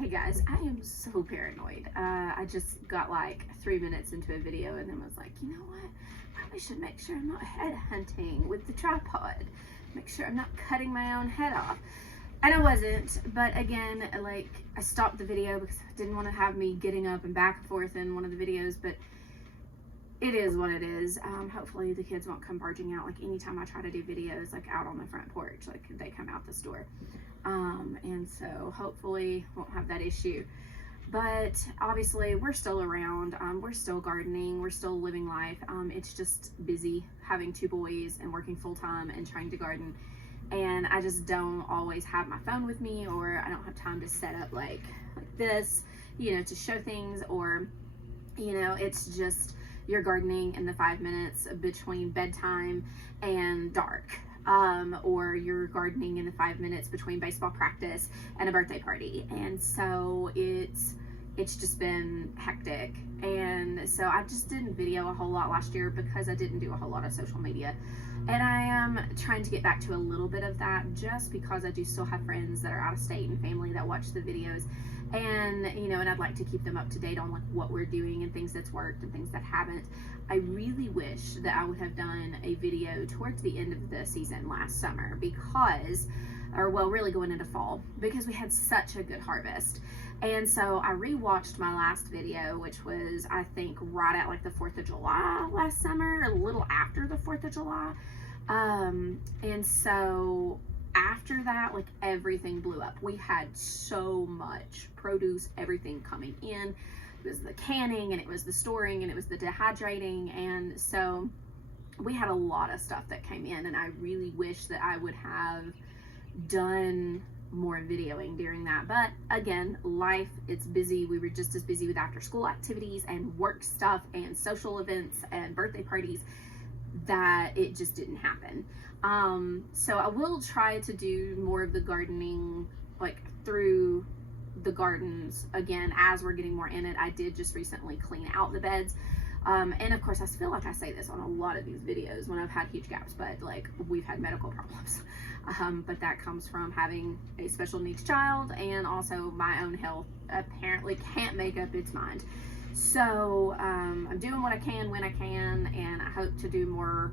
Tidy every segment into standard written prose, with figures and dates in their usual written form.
Hey guys, I am so paranoid. I just got like 3 minutes into a video and then was like, you know what? Probably should make sure I'm not head hunting with the tripod. Make sure I'm not cutting my own head off. And I wasn't, but again, like I stopped the video because I didn't want to have me getting up and back and forth in one of the videos, but it is what it is. Hopefully the kids won't come barging out like anytime I try to do videos like out on the front porch, like they come out this door. And so hopefully won't have that issue. But obviously we're still around, we're still gardening, we're still living life. It's just busy having 2 boys and working full-time and trying to garden. And I just don't always have my phone with me, or I don't have time to set up like this, you know, to show things, or, you know, it's just you're gardening in the 5 minutes between bedtime and dark. Or you're gardening in the 5 minutes between baseball practice and a birthday party. And so it's just been hectic. And so I just didn't video a whole lot last year because I didn't do a whole lot of social media. And I am trying to get back to a little bit of that just because I do still have friends that are out of state and family that watch the videos. And, you know, and I'd like to keep them up to date on like what we're doing and things that's worked and things that haven't. I really wish that I would have done a video towards the end of the season last summer because, or well, really going into fall, because we had such a good harvest. And so I rewatched my last video, which was, I think, right at like the 4th of July last summer, a little after the 4th of July. And so after that, like everything blew up. We had so much produce, everything coming in. It was the canning and it was the storing and it was the dehydrating. And so we had a lot of stuff that came in, and I really wish that I would have done more videoing during that. But again, life, it's busy. We were just as busy with after school activities and work stuff and social events and birthday parties that it just didn't happen. So I will try to do more of the gardening like through the gardens again as we're getting more in it. I did just recently clean out the beds. And of course I feel like I say this on a lot of these videos when I've had huge gaps, but like we've had medical problems. But that comes from having a special needs child, and also my own health apparently can't make up its mind. So I'm doing what I can when I can, and I hope to do more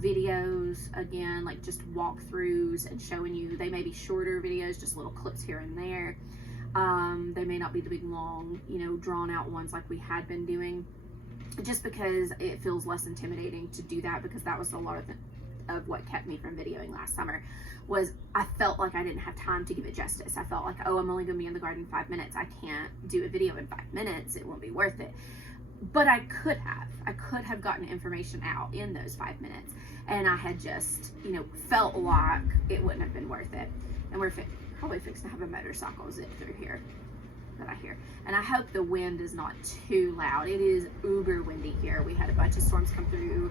videos again, like just walkthroughs and showing you. They may be shorter videos, just little clips here and there. They may not be the big long, you know, drawn out ones like we had been doing, just because it feels less intimidating to do that, because that was a lot of what kept me from videoing last summer. Was I felt like I didn't have time to give it justice. I felt like, oh, I'm only gonna be in the garden 5 minutes. I can't do a video in 5 minutes. It won't be worth it. But I could have gotten information out in those 5 minutes, and I had just, you know, felt like it wouldn't have been worth it. And we're probably fixing to have a motorcycle zip through here that I hear. And I hope the wind is not too loud. It is uber windy here. We had a bunch of storms come through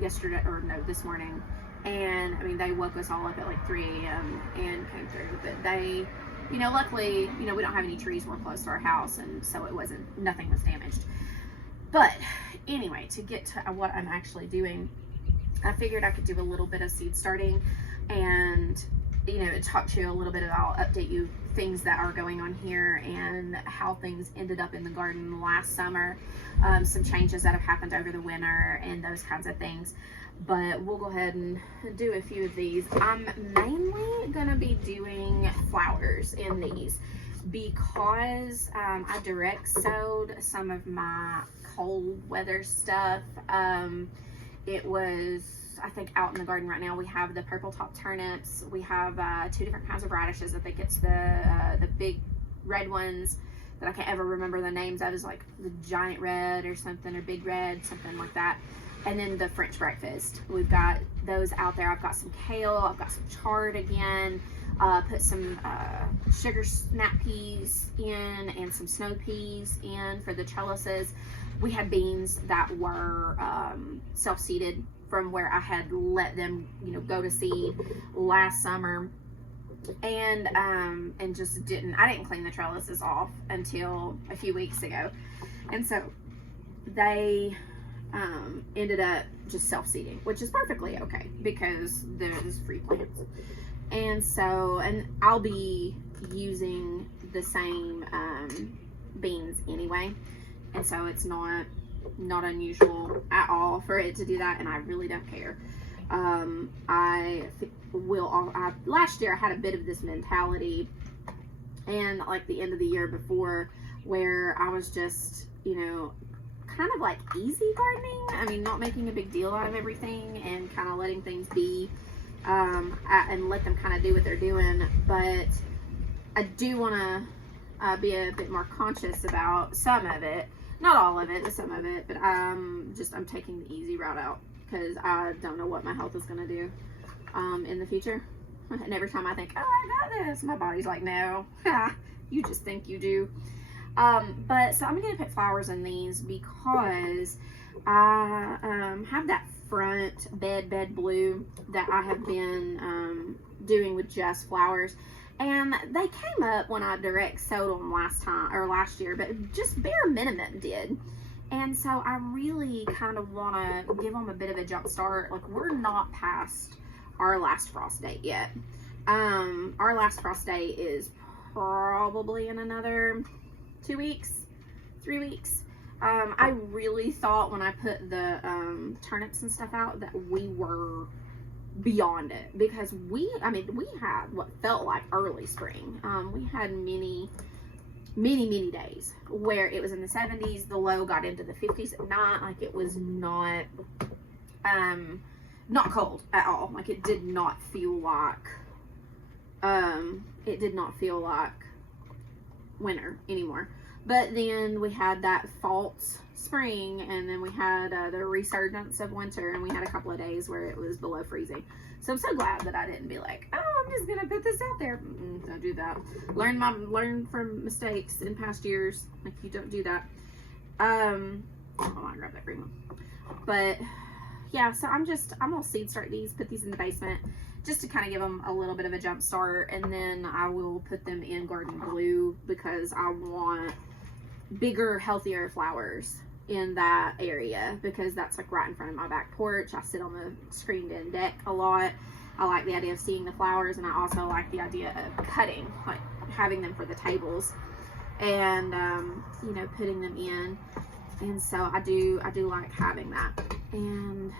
yesterday, or no, this morning. And I mean, they woke us all up at like 3 a.m. and came through. But they, you know, luckily, you know, we don't have any trees more close to our house, and so nothing was damaged. But anyway, to get to what I'm actually doing, I figured I could do a little bit of seed starting and, you know, talk to you a little bit about, update you things that are going on here and how things ended up in the garden last summer, some changes that have happened over the winter and those kinds of things. But we'll go ahead and do a few of these. I'm mainly gonna be doing flowers in these because I direct sowed some of my cold weather stuff. It was, I think, out in the garden right now. We have the purple top turnips. We have 2 different kinds of radishes. I think it's the big red ones that I can't ever remember the names of. Is like the giant red or something, or big red, something like that. And then the French breakfast. We've got those out there. I've got some kale. I've got some chard again. Put some sugar snap peas in and some snow peas in for the trellises. We had beans that were self-seeded from where I had let them, you know, go to seed last summer, and just I didn't clean the trellises off until a few weeks ago, and so they ended up just self-seeding, which is perfectly okay because there's free plants. And so, and I'll be using the same beans anyway, and so it's not unusual at all for it to do that, and I really don't care. Last year I had a bit of this mentality, and like the end of the year before, where I was just, kind of like easy gardening. I mean, not making a big deal out of everything and kind of letting things be, and let them kind of do what they're doing. But I do want to be a bit more conscious about some of it, not all of it, but some of it. But I'm taking the easy route out because I don't know what my health is going to do in the future. And every time I think, oh, I got this, my body's like, no, you just think you do. But so I'm going to put flowers in these because I have that front bed blue that I have been doing with just flowers. And they came up when I direct sowed them last year, but just bare minimum did. And so I really kind of want to give them a bit of a jump start. Like, we're not past our last frost date yet. Our last frost date is probably in another 2 weeks, 3 weeks. I really thought when I put the turnips and stuff out that we were beyond it, because we had what felt like early spring. We had many days where it was in the 70s, the low got into the 50s at night. Like, it was not cold at all. Like, it did not feel like winter anymore. But then we had that false spring, and then we had the resurgence of winter, and we had a couple of days where it was below freezing. So I'm so glad that I didn't be like, oh, I'm just gonna put this out there. Don't do that. Learn from mistakes in past years. Like, you don't do that. Hold on, grab that green one. But yeah, so I'm gonna seed start these, put these in the basement, just to kind of give them a little bit of a jump start, and then I will put them in garden blue because I want bigger, healthier flowers in that area, because that's like right in front of my back porch. I sit on the screened-in deck a lot. I like the idea of seeing the flowers, and I also like the idea of cutting, like having them for the tables, and putting them in. And so I do like having that. And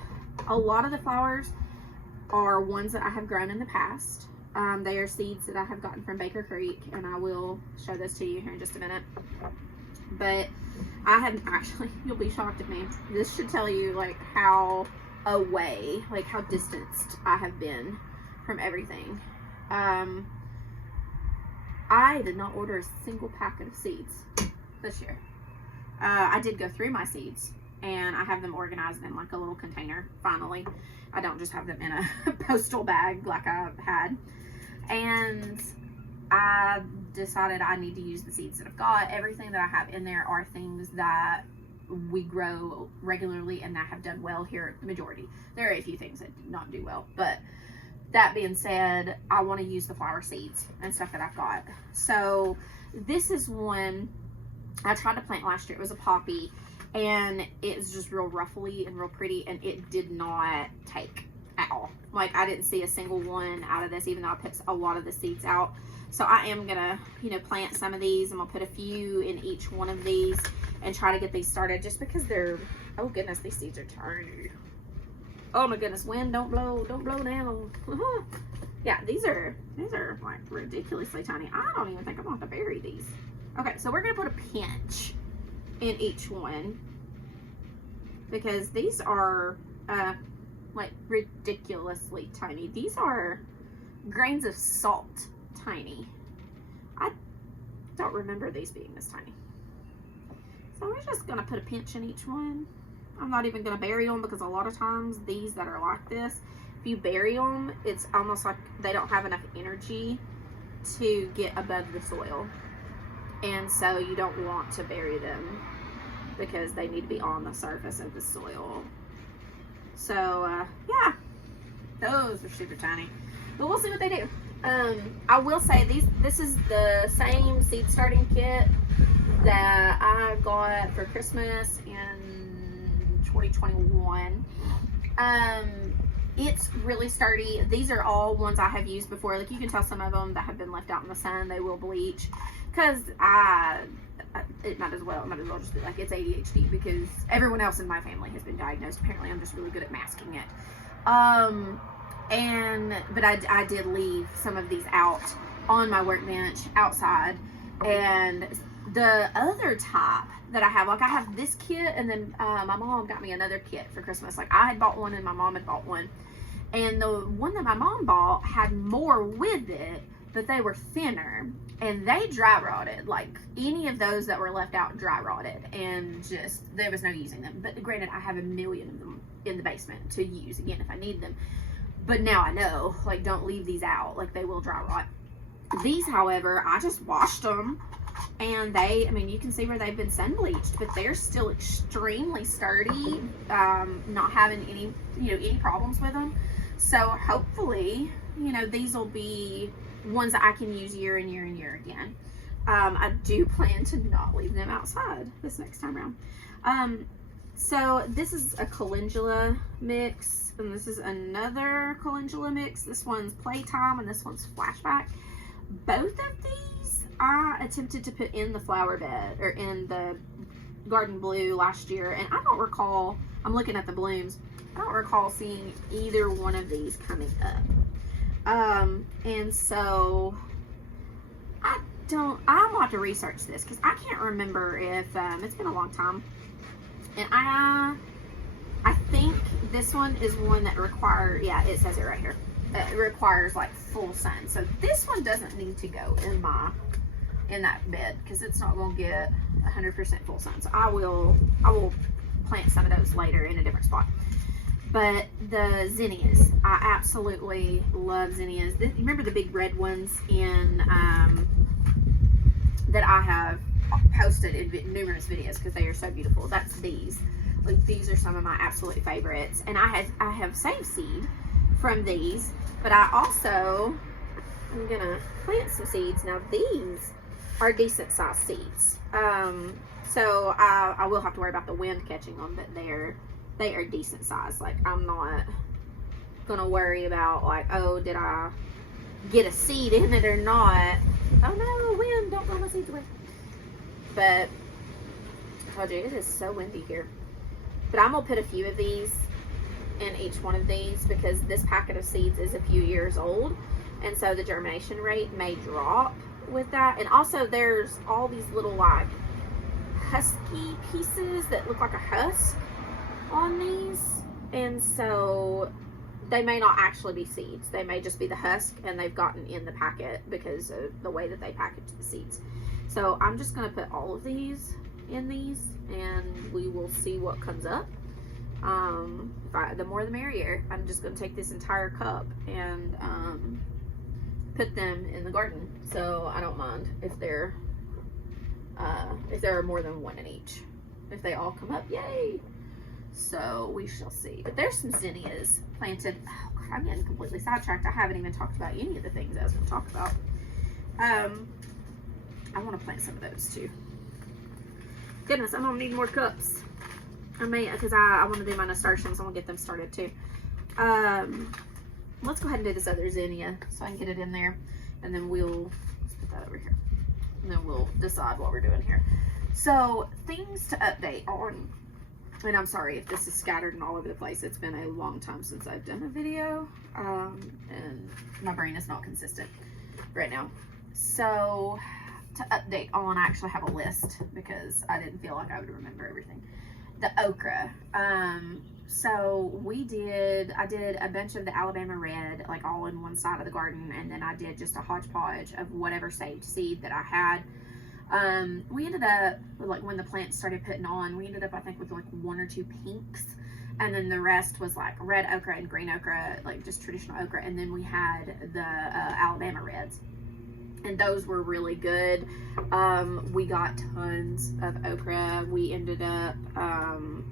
a lot of the flowers are ones that I have grown in the past. They are seeds that I have gotten from Baker Creek, and I will show those to you here in just a minute. But I have actually, you'll be shocked at me. This should tell you like how away, like how distanced I have been from everything. I did not order a single packet of seeds this year. I did go through my seeds, and I have them organized in like a little container, finally. I don't just have them in a postal bag like I had. And I decided I need to use the seeds that I've got. Everything that I have in there are things that we grow regularly and that have done well here, the majority. There are a few things that did not do well, but that being said, I want to use the flower seeds and stuff that I've got. So this is one I tried to plant last year. It was a poppy, and it's just real ruffly and real pretty, and it did not take at all. Like, I didn't see a single one out of this, even though I put a lot of the seeds out. So I am gonna, plant some of these. I'm gonna put a few in each one of these and try to get these started, just because they're, oh goodness, these seeds are tiny. Oh my goodness, wind, don't blow down. Yeah, these are like ridiculously tiny. I don't even think I'm gonna have to bury these. Okay, so we're gonna put a pinch in each one, because these are like ridiculously tiny. These are grains of salt tiny. I don't remember these being this tiny. So we're just gonna put a pinch in each one. I'm not even gonna bury them, because a lot of times these that are like this, if you bury them, it's almost like they don't have enough energy to get above the soil. And so you don't want to bury them, because they need to be on the surface of the soil. So yeah, those are super tiny, but we'll see what they do. I will say this is the same seed starting kit that I got for Christmas in 2021. It's really sturdy. These are all ones I have used before. Like, you can tell some of them that have been left out in the sun, they will bleach, because it might as well just be like it's ADHD, because everyone else in my family has been diagnosed. Apparently I'm just really good at masking it. But I did leave some of these out on my workbench outside. And the other type that I have, like, I have this kit, and then my mom got me another kit for Christmas. Like, I had bought one and my mom had bought one, and the one that my mom bought had more with it, but they were thinner, and they dry rotted. Like, any of those that were left out dry rotted, and just there was no using them. But granted, I have a million of them in the basement to use again if I need them. But now I know, like, don't leave these out, like, they will dry rot. These, however, I just washed them, and they, I mean, you can see where they've been sun bleached, but they're still extremely sturdy, not having any, any problems with them. So hopefully, these will be ones that I can use year and year and year again. I do plan to not leave them outside this next time around. So this is a calendula mix, and this is another calendula mix. This one's Playtime, and this one's Flashback. Both of these I attempted to put in the flower bed, or in the garden blue last year, and I don't recall, I'm looking at the blooms, I don't recall seeing either one of these coming up. And so I'll have to research this, because I can't remember if, it's been a long time. And I think this one is one that requires, yeah, it says it right here. It requires like full sun. So this one doesn't need to go in that bed, because it's not going to get 100% full sun. So I will plant some of those later in a different spot. But the zinnias, I absolutely love zinnias. Remember the big red ones that I have posted in numerous videos, because they are so beautiful? That's these. Like, these are some of my absolute favorites, and I have saved seed from these, but I'm gonna plant some seeds. Now these are decent sized seeds, so I will have to worry about the wind catching them, but they are decent size. Like, I'm not gonna worry about, like, oh, did I get a seed in it or not? Oh no, wind, don't blow my seeds away. But I told you, it is so windy here. But I'm gonna put a few of these in each one of these, because this packet of seeds is a few years old, and so the germination rate may drop with that. And also, there's all these little, like, husky pieces that look like a husk on these, and so they may not actually be seeds. They may just be the husk, and they've gotten in the packet because of the way that they package the seeds. So I'm just gonna put all of these in these, and we will see what comes up. The more the merrier. I'm just going to take this entire cup and put them in the garden, so I don't mind if there are more than one in each. If they all come up, yay! So we shall see. But there's some zinnias planted. Oh, I'm getting completely sidetracked. I haven't even talked about any of the things I was going to talk about. I want to plant some of those too. Goodness, I'm gonna need more cups. I may, because I want to do my nasturtiums. I want to get them started too. Let's go ahead and do this other zinnia so I can get it in there, and then let's put that over here, and then we'll decide what we're doing here. So, things to update on, and I'm sorry if this is scattered and all over the place. It's been a long time since I've done a video, and my brain is not consistent right now. So, to update on, I actually have a list, because I didn't feel like I would remember everything. The okra. So I did a bunch of the Alabama Red, like, all in one side of the garden, and then I did just a hodgepodge of whatever saved seed that I had. We ended up, like, when the plants started putting on, we ended up, I think, with like 1 or 2 pinks, and then the rest was like red okra and green okra, like just traditional okra, and then we had the Alabama Reds. And those were really good. We got tons of okra. We ended up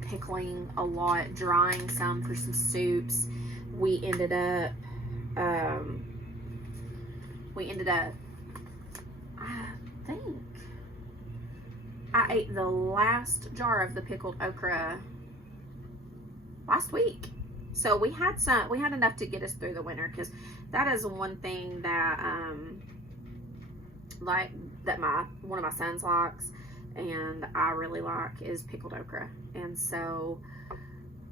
pickling a lot, drying some for some soups. We ended up, I think I ate the last jar of the pickled okra last week. So we had enough to get us through the winter, because that is one thing that one of my sons likes and I really like is pickled okra. And so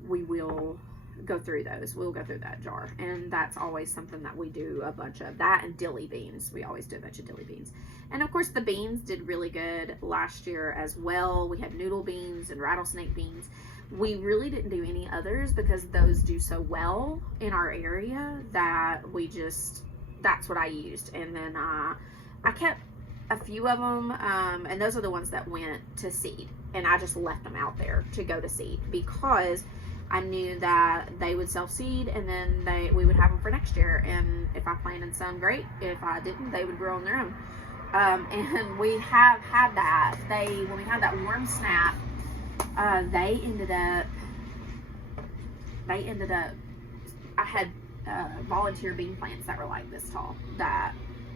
we will go through those. We'll go through that jar, and that's always something that we do a bunch of. That and dilly beans. We always do a bunch of dilly beans. And of course the beans did really good last year as well. We had noodle beans and rattlesnake beans. We really didn't do any others because those do so well in our area that that's what I used. And then I kept a few of them, and those are the ones that went to seed, and I just left them out there to go to seed because I knew that they would self-seed, and then we would have them for next year. And if I planted some, great. If I didn't, they would grow on their own. And we have had that. When we had that warm snap, they ended up. I had volunteer bean plants that were like this tall that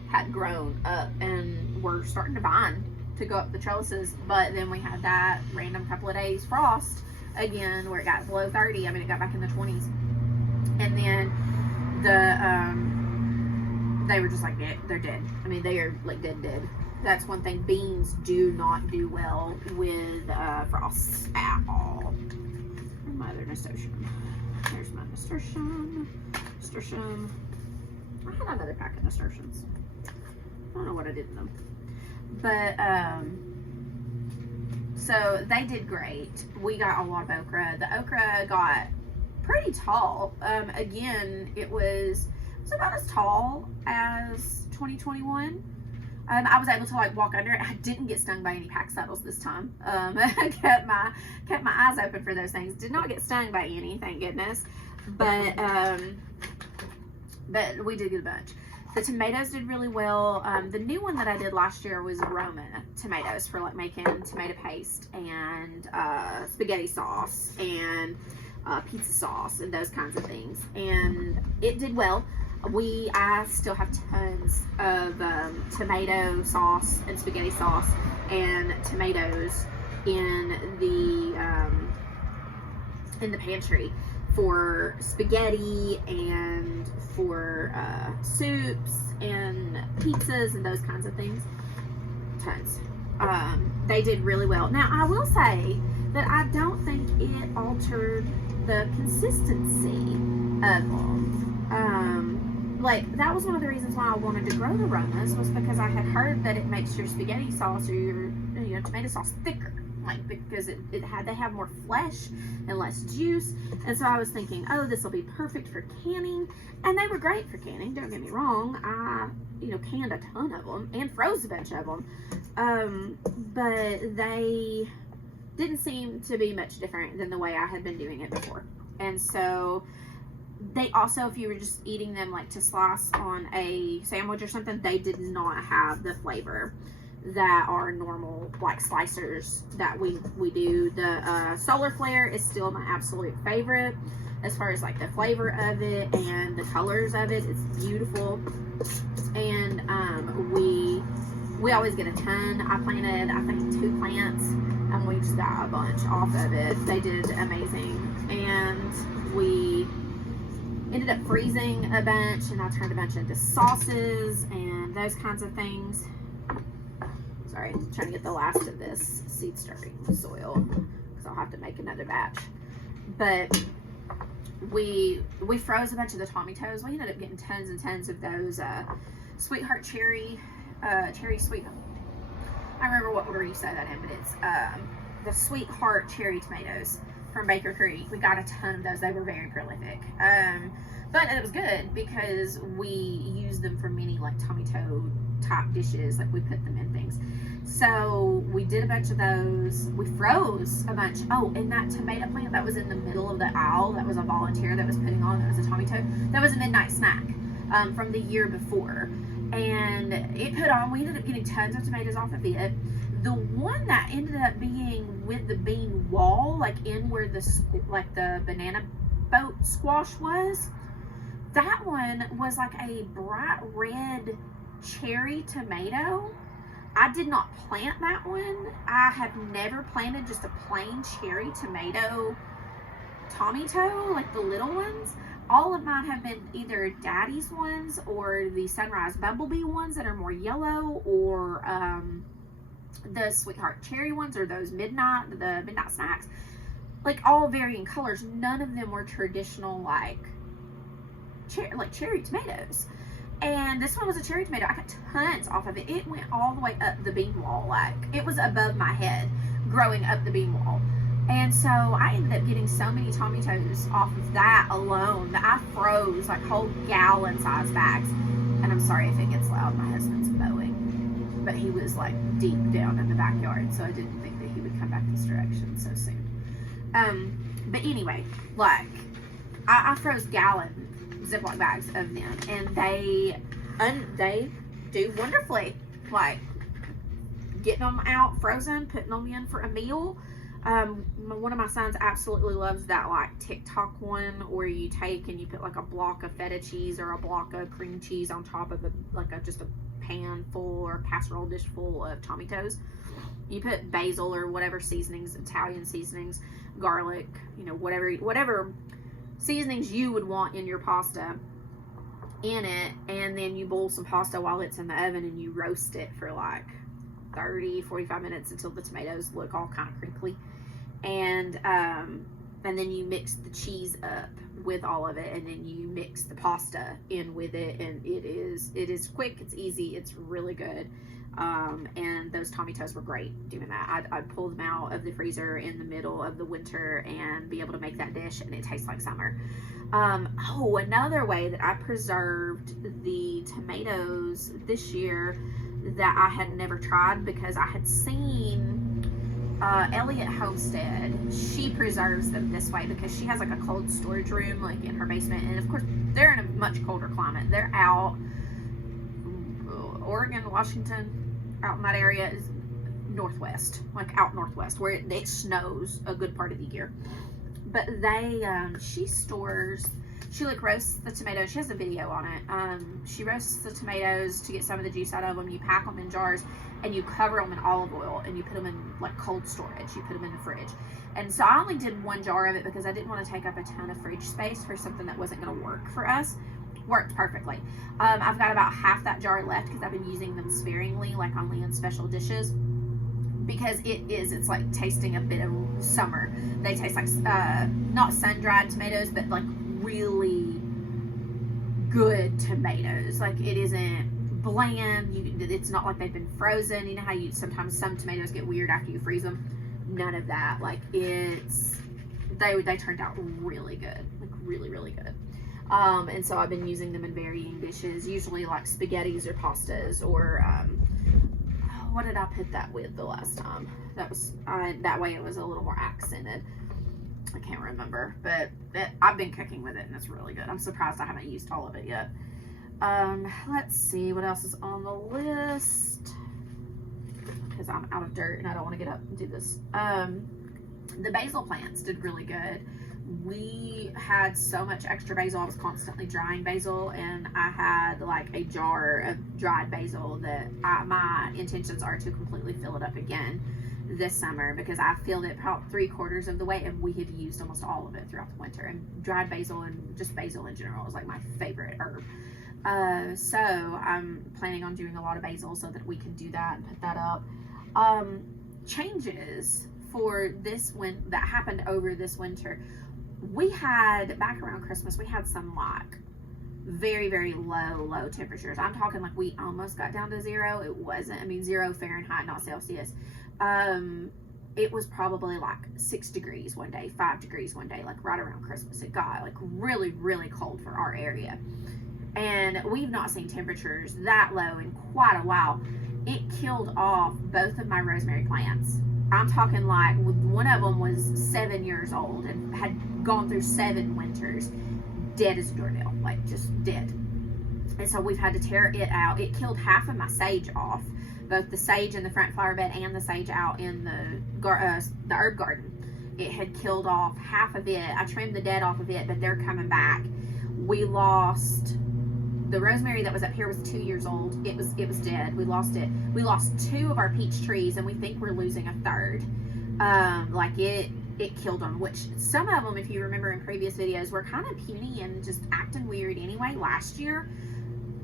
had grown up and were starting to bind to go up the trellises. But then we had that random couple of days frost again where it got below 30. I mean, it got back in the 20s, and then they were just like, they're dead. I mean, they are like dead. That's one thing. Beans do not do well with frost at all. And my other nasturtium. There's my nasturtium. I had another pack of nasturtiums. I don't know what I did with them. But, so they did great. We got a lot of okra. The okra got pretty tall. Again, it was about as tall as 2021. I was able to like walk under it. I didn't get stung by any pack saddles this time. I kept my eyes open for those things. Did not get stung by any, thank goodness. But we did get a bunch. The tomatoes did really well. The new one that I did last year was Roma tomatoes for like making tomato paste and spaghetti sauce and pizza sauce and those kinds of things. And it did well. I still have tons of tomato sauce and spaghetti sauce and tomatoes in the pantry for spaghetti and for soups and pizzas and those kinds of things. Tons. They did really well. Now, I will say that I don't think it altered the consistency of them. Like, that was one of the reasons why I wanted to grow the Romas, was because I had heard that it makes your spaghetti sauce or your tomato sauce thicker. Like, because they have more flesh and less juice. And so I was thinking, oh, this will be perfect for canning. And they were great for canning, don't get me wrong. I canned a ton of them and froze a bunch of them. But they didn't seem to be much different than the way I had been doing it before. And so they also, if you were just eating them like to slice on a sandwich or something, they did not have the flavor that are normal like slicers that we do. The Solar Flare is still my absolute favorite as far as like the flavor of it and the colors of it. It's beautiful. And we always get a ton. I planted, I think, 2 plants, and we just got a bunch off of it. They did amazing. And we ended up freezing a bunch, and I turned a bunch into sauces and those kinds of things. Sorry, I'm trying to get the last of this seed starting soil because I'll have to make another batch. But we froze a bunch of the Tommytoes. We ended up getting tons and tons of those Sweetheart cherry sweet. I remember what order you say that in, but it's the Sweetheart cherry tomatoes from Baker Creek. We got a ton of those. They were very prolific. But it was good because we used them for many like Tommyto type dishes. Like, we put them in things. So we did a bunch of those. We froze a bunch. Oh, and that tomato plant that was in the middle of the aisle, that was a volunteer that was putting on, that was a Tommyto. That was a midnight snack from the year before. And it put on, we ended up getting tons of tomatoes off of it. The one that ended up being with the bean wall, like in where the banana boat squash was, that one was like a bright red cherry tomato. I did not plant that one. I have never planted just a plain cherry tomato tomato, like the little ones. All of mine have been either Daddy's ones or the Sunrise Bumblebee ones that are more yellow, or the Sweetheart Cherry ones, or those the Midnight Snacks. Like all varying colors. None of them were traditional like cherry tomatoes. And this one was a cherry tomato. I got tons off of it. It went all the way up the bean wall. Like it was above my head growing up the bean wall. And so I ended up getting so many tomatoes off of that alone that I froze like whole gallon size bags. And I'm sorry if it gets loud, my husband's mowing. But he was like deep down in the backyard, so I didn't think that he would come back this direction so soon. But anyway, like I froze gallon Ziploc bags of them, and they do wonderfully. Like getting them out frozen, putting them in for a meal. One of my sons absolutely loves that like TikTok one where you take and you put like a block of feta cheese or a block of cream cheese on top of just a pan full or casserole dish full of tomatoes. You put basil or whatever seasonings, Italian seasonings, garlic, whatever seasonings you would want in your pasta in it, and then you boil some pasta while it's in the oven and you roast it for like 30-45 minutes until the tomatoes look all kind of crinkly, and then you mix the cheese up with all of it, and then you mix the pasta in with it, and it is quick, it's easy, it's really good. And those tomatoes were great doing that. I'd pull them out of the freezer in the middle of the winter and be able to make that dish, and it tastes like summer. Another way that I preserved the tomatoes this year that I had never tried, because I had seen Elliott Homestead, she preserves them this way because she has like a cold storage room like in her basement, and of course they're in a much colder climate. They're out Oregon, Washington, out in that area is northwest, like out northwest where it snows a good part of the year. But she like roasts the tomatoes. She has a video on it. She roasts the tomatoes to get some of the juice out of them. You pack them in jars and you cover them in olive oil and you put them in like cold storage. You put them in the fridge. And so I only did 1 jar of it because I didn't want to take up a ton of fridge space for something that wasn't going to work for us. Worked perfectly. I've got about half that jar left because I've been using them sparingly, like only in special dishes, because it's like tasting a bit of summer. They taste like not sun-dried tomatoes, but like really good tomatoes. Like it isn't bland. It's not like they've been frozen. You know how sometimes some tomatoes get weird after you freeze them. None of that. Like they turned out really good, like really, really good. And so I've been using them in varying dishes, usually like spaghettis or pastas, or what did I put that with the last time? That way it was a little more accented. I can't remember, but I've been cooking with it and it's really good. I'm surprised I haven't used all of it yet. Let's see what else is on the list, because I'm out of dirt and I don't want to get up and do this. The basil plants did really good. We had so much extra basil. I was constantly drying basil, and I had like a jar of dried basil that my intentions are to completely fill it up again this summer, because I filled it about 3/4 of the way and we have used almost all of it throughout the winter. And dried basil and just basil in general is like my favorite herb. So I'm planning on doing a lot of basil so that we can do that and put that up. Changes for this that happened over this winter. We had, back around Christmas, we had some like very, very low temperatures. I'm talking like we almost got down to 0. It wasn't, 0 Fahrenheit, not Celsius. It was probably like 6 degrees one day, 5 degrees one day, like right around Christmas. It got like really, really cold for our area. And we've not seen temperatures that low in quite a while. It killed off both of my rosemary plants. I'm talking like one of them was 7 years old and had gone through 7 winters, dead as a doornail, like just dead. And so we've had to tear it out. It killed half of my sage off, both the sage in the front flower bed and the sage out in the herb garden. It had killed off half of it. I trimmed the dead off of it, but they're coming back. We lost the rosemary that was up here was 2 years old. It was dead. We lost it. We lost 2 of our peach trees, and we think we're losing a third. it killed them, which some of them, if you remember in previous videos, were kind of puny and just acting weird anyway last year.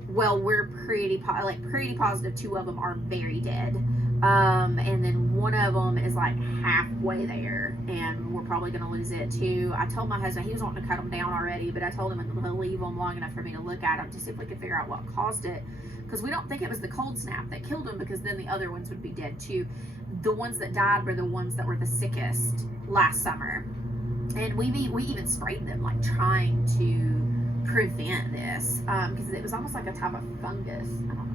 Well, we're pretty positive 2 of them are very dead. And then 1 of them is like halfway there, and we're probably going to lose it too. I told my husband, he was wanting to cut them down already, but I told him to leave them long enough for me to look at them to see if we could figure out what caused it, because we don't think it was the cold snap that killed them, because then the other ones would be dead too. The ones that died were the ones that were the sickest last summer, and we even sprayed them, like trying to prevent this, because it was almost like a type of fungus. I don't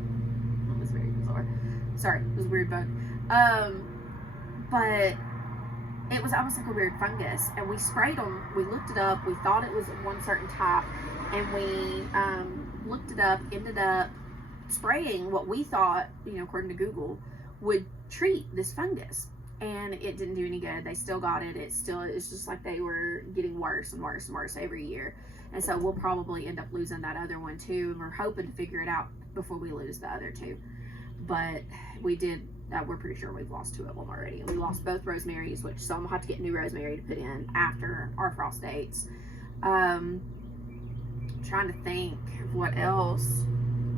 know, it was very bizarre. Sorry, it was a weird bug. But it was almost like a weird fungus, and we sprayed them. We looked it up. We thought it was one certain type, and we looked it up, ended up spraying what we thought, according to Google, would treat this fungus. And it didn't do any good. They still got it. It's just like they were getting worse and worse and worse every year. And so we'll probably end up losing that other one too. And we're hoping to figure it out before we lose the other 2. But we did, we're pretty sure we've lost 2 of them already. And we lost both Rosemary's, so I'm gonna have to get new rosemary to put in after our frost dates. Trying to think of what else.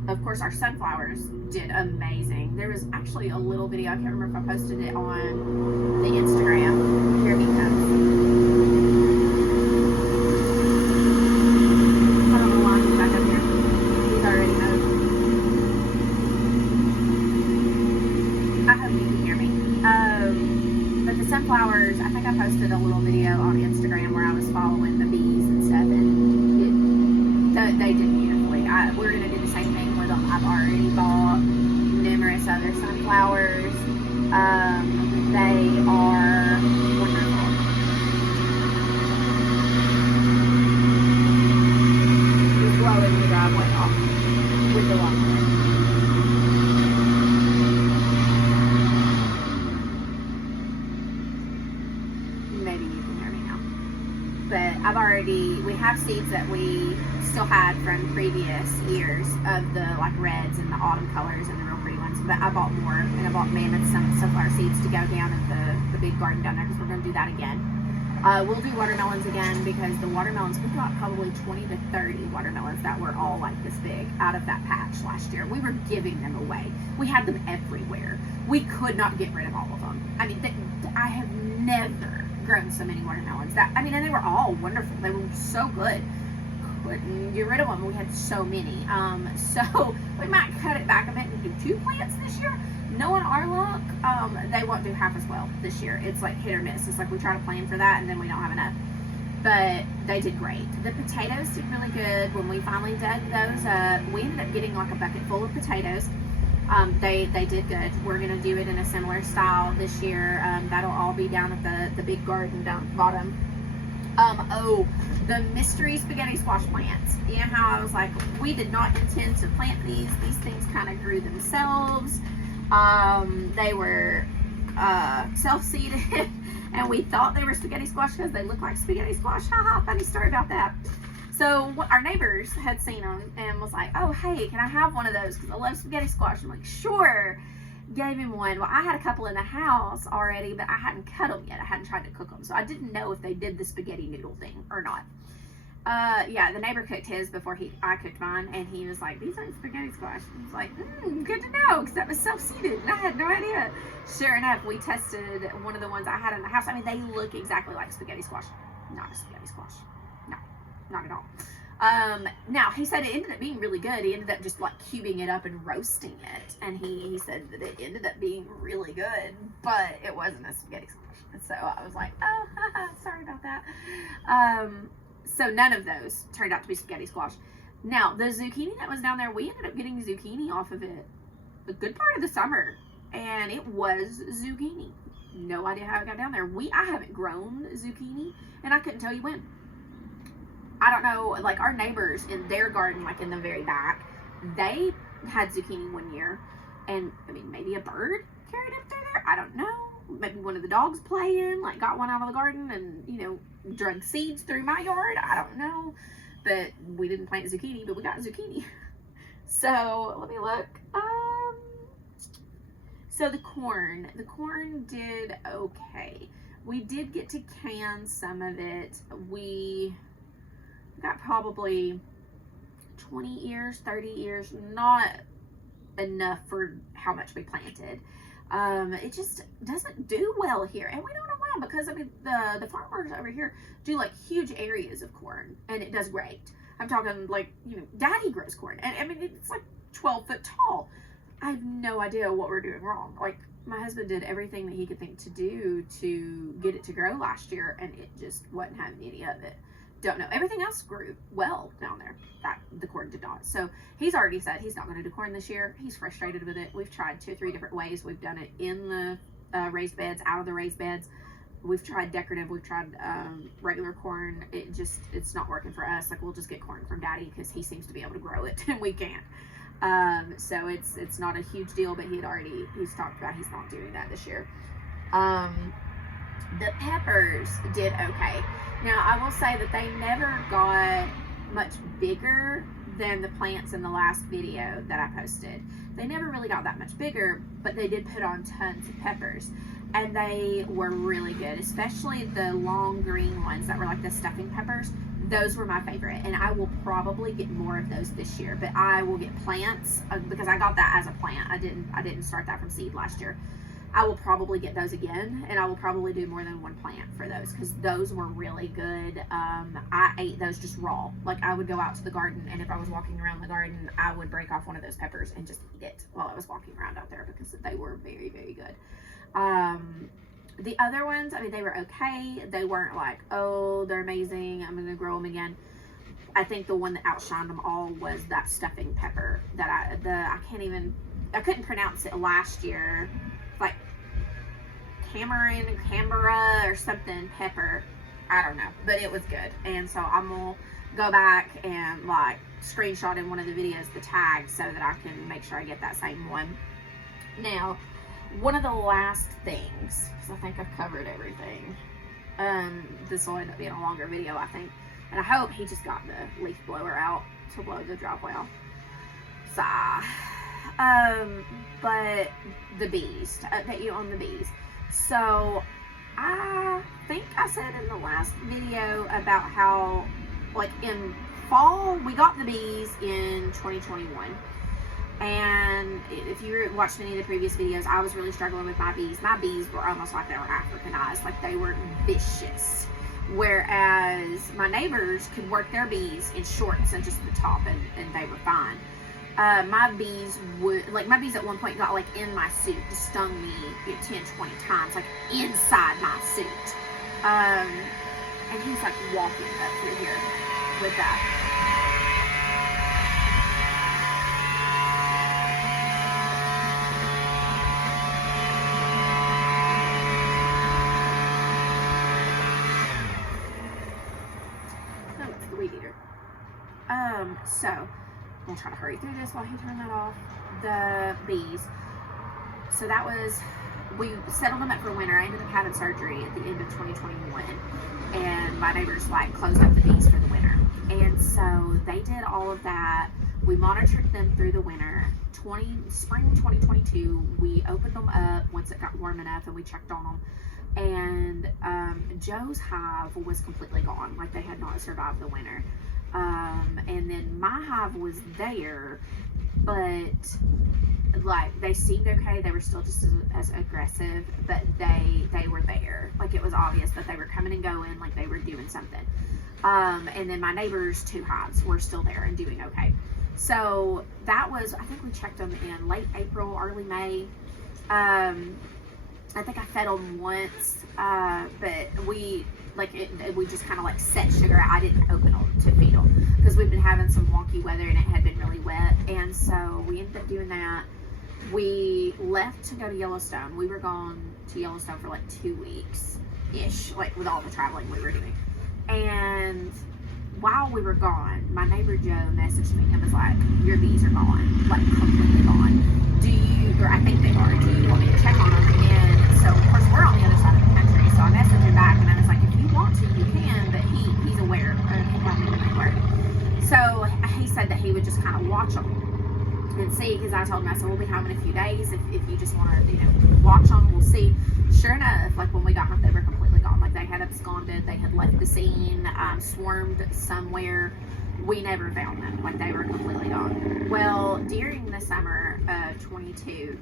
Of course, our sunflowers did amazing. There was actually a little video, I can't remember if I posted it on the Instagram. Here he comes. I don't know why he's back up here. He's already knows. I hope you can hear me. But the sunflowers, I think I posted a little video on Instagram where I was following the bees and stuff, and they did beautifully. We're going to do the same thing with them. I've already bought numerous other sunflowers. They are wonderful. He's blowing the driveway off with the lawnmower. Maybe you can hear me now. But we have seeds that we still had from previous years of the like reds and the autumn colors and the real pretty ones, but I bought more, and I bought mammoth sunflower seeds to go down in the big garden down there, because we're going to do that again. We'll do watermelons again, because the watermelons, we got probably 20 to 30 watermelons that were all like this big out of that patch last year. We were giving them away. We had them everywhere. We could not get rid of all of them. I mean, I have never grown so many watermelons. And they were all wonderful. They were so good. Couldn't get rid of them. We had so many. So we might cut it back a bit and do 2 plants this year. Knowing our luck, they won't do half as well this year. It's like hit or miss. It's like we try to plan for that and then we don't have enough. But they did great. The potatoes did really good. When we finally dug those up, we ended up getting like a bucket full of potatoes. They did good. We're going to do it in a similar style this year. That'll all be down at the big garden down at the bottom. The mystery spaghetti squash plants. You know how I was like, we did not intend to plant these. These things kind of grew themselves. They were self-seeded, and we thought they were spaghetti squash because they look like spaghetti squash. Haha, funny story about that. So our neighbors had seen them and was like, oh, hey, can I have one of those? Because I love spaghetti squash. I'm like, sure. Gave him one. Well, I had a couple in the house already, but I hadn't cut them yet. I hadn't tried to cook them. So I didn't know if they did the spaghetti noodle thing or not. Yeah, the neighbor cooked his before I cooked mine, and he was like, these aren't spaghetti squash. I was like, good to know, because that was self-seeded, and I had no idea. Sure enough, we tested one of the ones I had in the house. I mean, they look exactly like spaghetti squash. Not a spaghetti squash. No, not at all. Now, he said it ended up being really good. He ended up just like cubing it up and roasting it, and he said that it ended up being really good, but it wasn't a spaghetti squash. And so I was like, oh, sorry about that. So none of those turned out to be spaghetti squash. Now, the zucchini that was down there, we ended up getting zucchini off of it a good part of the summer, and it was zucchini. No idea how it got down there. I haven't grown zucchini, and I couldn't tell you when. I don't know, like our neighbors in their garden, like in the very back, they had zucchini one year, and I mean, maybe a bird carried it through there. I don't know. Maybe one of the dogs playing, like got one out of the garden and, drug seeds through my yard. I don't know. But we didn't plant zucchini, but we got zucchini. So let me look. So the corn did okay. We did get to can some of it. We got probably 20 ears, 30 ears, not enough for how much we planted. It just doesn't do well here, and we don't know why, because I mean the farmers over here do like huge areas of corn and it does great. I'm talking like, you know, Daddy grows corn, and I mean it's like 12 foot tall. I have no idea what we're doing wrong. Like, my husband did everything that he could think to do to get it to grow last year, and it just wasn't having any of it. Don't know. Everything else grew well down there. The corn did not. So he's already said he's not going to do corn this year. He's frustrated with it. We've tried 2 or 3 different ways. We've done it in the raised beds, out of the raised beds. We've tried decorative. We've tried regular corn. It's not working for us. Like, we'll just get corn from Daddy because he seems to be able to grow it and we can't. So it's not a huge deal, but he's talked about he's not doing that this year. The peppers did okay. Now, I will say that they never got much bigger than the plants in the last video that I posted. They never really got that much bigger, but they did put on tons of peppers, and they were really good, especially the long green ones that were like the stuffing peppers. Those were my favorite, and I will probably get more of those this year, but I will get plants because I got that as a plant. I didn't start that from seed last year. I will probably get those again, and I will probably do more than one plant for those because those were really good. I ate those just raw. Like, I would go out to the garden, and if I was walking around the garden, I would break off one of those peppers and just eat it while I was walking around out there because they were very, very good. The other ones, I mean, they were okay. They weren't like, oh, they're amazing, I'm gonna grow them again. I think the one that outshined them all was that stuffing pepper that I couldn't pronounce it last year. Like Canberra or something pepper. I don't know, but it was good. And so I'm gonna go back and like screenshot in one of the videos the tag so that I can make sure I get that same one. Now, one of the last things, because I think I've covered everything. This will end up being a longer video, I think. And I hope he just got the leaf blower out to blow the drop well. So, but the bees, to update you on the bees. So, I think I said in the last video about how, like, in fall, we got the bees in 2021. And if you watched any of the previous videos, I was really struggling with my bees. My bees were almost like they were Africanized, like they were vicious. Whereas my neighbors could work their bees in shorts and just the top, and they were fine. My bees at one point got like in my suit, just stung me 10, 20 times, like inside my suit. And he's like walking up through here with that. So we'll try to hurry through this while he turns that off. The bees. So that was, we settled them up for winter. I ended up having surgery at the end of 2021, and my neighbors like closed up the bees for the winter. And so they did all of that. We monitored them through the winter. Spring 2022, we opened them up once it got warm enough, and we checked on them. And Joe's hive was completely gone. Like, they had not survived the winter. And then my hive was there, but like they seemed okay. They were still just as aggressive, but they were there. Like, it was obvious that they were coming and going, like they were doing something. And then my neighbor's 2 hives were still there and doing okay. So that was, I think we checked them in late April, early May. I think I fed them once, but we just kind of like set sugar out. I didn't open them to feed them because we've been having some wonky weather and it had been really wet, and so we ended up doing that. We left to go to Yellowstone. We were gone to Yellowstone for like 2 weeks ish, like with all the traveling we were doing. And while we were gone, my neighbor Joe messaged me and was like, your bees are gone, like completely gone. I think they are. Do you want me to check on them? And so, of course, we're on the other side of the country, so I messaged him back and I was like, if you want to, you can, but he's aware of how many they were. So he said that he would just kind of watch them and see, because I told him, I said, we'll be home in a few days. If you just want to, watch them, we'll see. Sure enough, like when we got home, they were completely Like they had absconded, they had left the scene, swarmed somewhere. We never found them. Like they were completely gone. Well, during the summer of 22,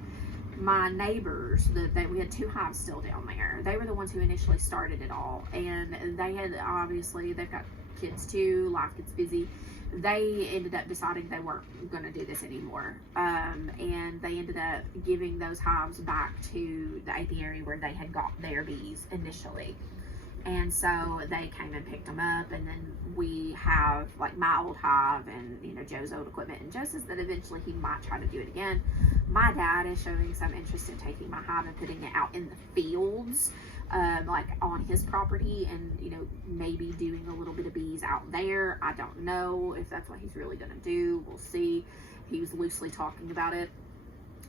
my neighbors, we had 2 hives still down there. They were the ones who initially started it all, and they had, obviously they've got kids too, life gets busy. They ended up deciding they weren't going to do this anymore, and they ended up giving those hives back to the apiary where they had got their bees initially. And so they came and picked them up, and then we have like my old hive and, you know, Joe's old equipment, and Joe says that eventually he might try to do it again. My dad is showing some interest in taking my hive and putting it out in the fields, like on his property, and, you know, maybe doing a little bit of bees out there. I don't know if that's what he's really going to do. We'll see. He was loosely talking about it.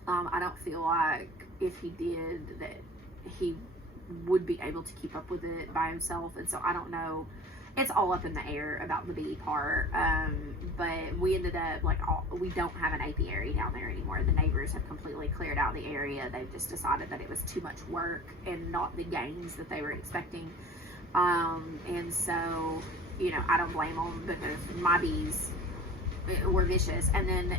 I don't feel like if he did that he would be able to keep up with it by himself, and so I don't know. It's all up in the air about the bee part, but we ended up we don't have an apiary down there anymore. The neighbors have completely cleared out the area. They've just decided that it was too much work and not the gains that they were expecting, and so, you know, I don't blame them, because my bees were vicious. And then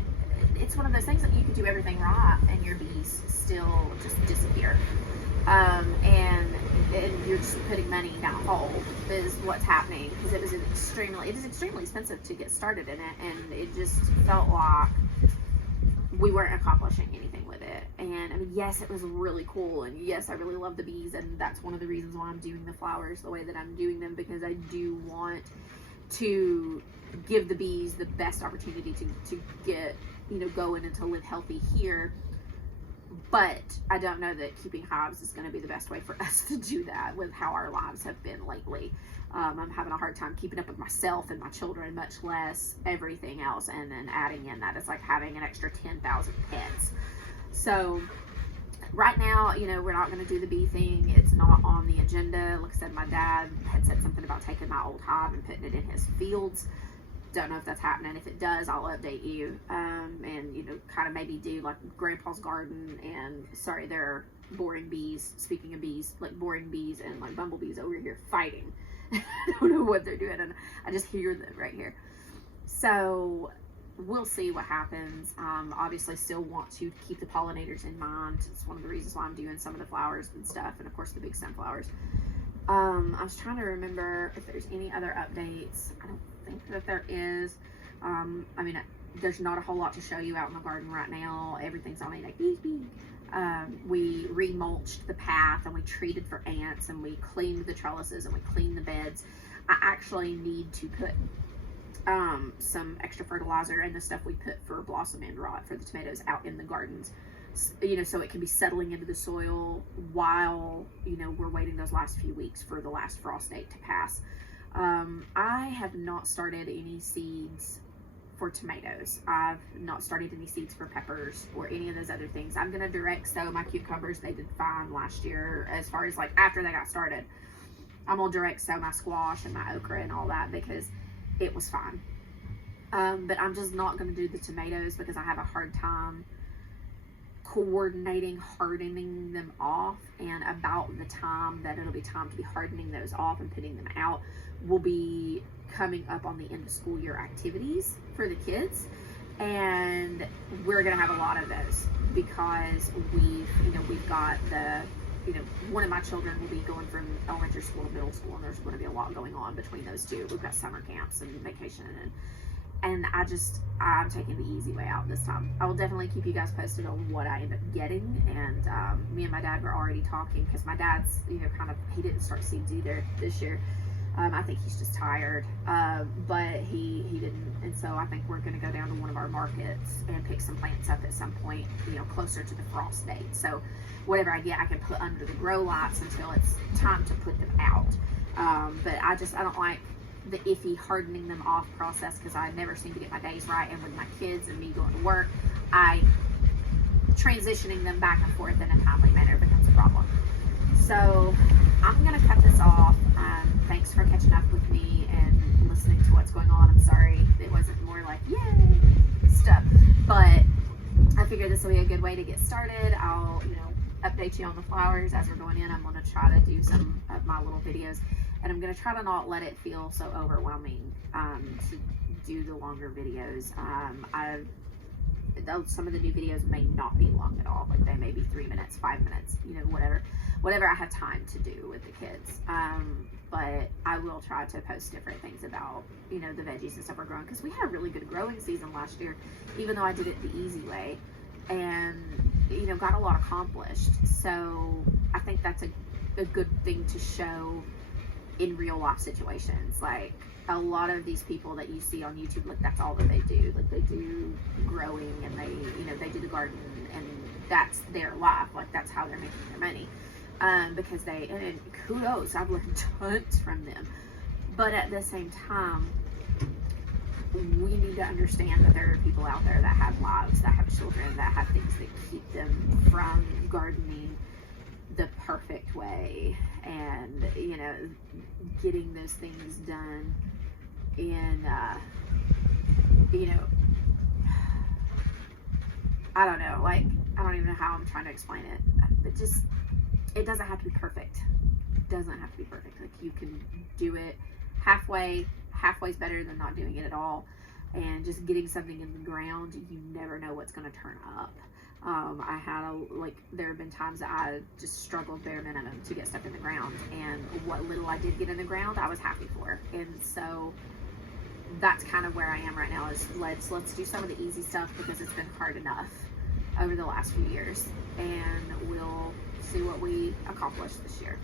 it's one of those things that you could do everything right and your bees still just disappear. And you're just putting money down a hole is what's happening, because it is extremely expensive to get started in it, and it just felt like we weren't accomplishing anything with it. And I mean, yes, it was really cool, and yes, I really love the bees, and that's one of the reasons why I'm doing the flowers the way that I'm doing them, because I do want to give the bees the best opportunity to get, you know, going and to live healthy here. But I don't know that keeping hives is going to be the best way for us to do that with how our lives have been lately. I'm having a hard time keeping up with myself and my children, much less everything else. And then adding in that, it's like having an extra 10,000 pets. So right now, you know, we're not going to do the bee thing. It's not on the agenda. Like I said, my dad had said something about taking my old hive and putting it in his fields. Don't know if that's happening. If it does, I'll update you, and, you know, kind of maybe do like Grandpa's garden. And sorry, there are boring bees, speaking of bees, like boring bees and like bumblebees over here fighting. I don't know what they're doing, and I just hear them right here. So we'll see what happens. Obviously still want to keep the pollinators in mind. It's one of the reasons why I'm doing some of the flowers and stuff, and of course the big sunflowers. I was trying to remember if there's any other updates. I don't think that there is. I mean, there's not a whole lot to show you out in the garden right now. Everything's on like beep beep. We remulched the path, and we treated for ants, and we cleaned the trellises, and we cleaned the beds. I actually need to put some extra fertilizer and the stuff we put for blossom end rot for the tomatoes out in the gardens, you know, so it can be settling into the soil while, you know, we're waiting those last few weeks for the last frost date to pass. I have not started any seeds for tomatoes. I've not started any seeds for peppers or any of those other things. I'm going to direct sow my cucumbers. They did fine last year as far as like after they got started. I'm going to direct sow my squash and my okra and all that because it was fine. But I'm just not going to do the tomatoes because I have a hard time coordinating hardening them off, and about the time that it'll be time to be hardening those off and putting them out will be coming up on the end of school year activities for the kids, and we're gonna have a lot of those because we've got the, you know, one of my children will be going from elementary school to middle school, and there's going to be a lot going on between those two. We've got summer camps and vacation, and I'm taking the easy way out this time. I will definitely keep you guys posted on what I end up getting, and me and my dad were already talking because my dad's, you know, he didn't start seeds either this year. I think he's just tired, but he didn't, and so I think we're going to go down to one of our markets and pick some plants up at some point, you know, closer to the frost date. So whatever I get, I can put under the grow lights until it's time to put them out. But I don't like the iffy hardening them off process because I never seem to get my days right, and with my kids and me going to work, transitioning them back and forth in a timely manner becomes a problem. So I'm gonna cut this off. Thanks for catching up with me and listening to what's going on. I'm sorry it wasn't more like yay stuff, but I figured this will be a good way to get started. I'll, you know, update you on the flowers as we're going in. I'm going to try to do some of my little videos, and I'm going to try to not let it feel so overwhelming to do the longer videos. Some of the new videos may not be long at all. Like, they may be 3 minutes, 5 minutes, you know, whatever I have time to do with the kids. But I will try to post different things about, you know, the veggies and stuff we're growing, because we had a really good growing season last year, even though I did it the easy way, and, you know, got a lot accomplished. So I think that's a good thing to show in real life situations. Like, a lot of these people that you see on YouTube, like, that's all that they do. Like, they do growing, and they, you know, they do the garden, and that's their life. Like, that's how they're making their money. Because and kudos, I've learned tons from them. But at the same time, we need to understand that there are people out there that have lives, that have children, that have things that keep them from gardening the perfect way, and, you know, getting those things done in, you know, I don't know, like, I don't even know how I'm trying to explain it. It doesn't have to be perfect. It doesn't have to be perfect. Like, you can do it halfway. Halfway's better than not doing it at all. And just getting something in the ground, you never know what's going to turn up. There have been times that I just struggled bare minimum to get stuff in the ground, and what little I did get in the ground, I was happy for. And so that's kind of where I am right now, is let's do some of the easy stuff, because it's been hard enough over the last few years, and we'll see what we accomplish this year.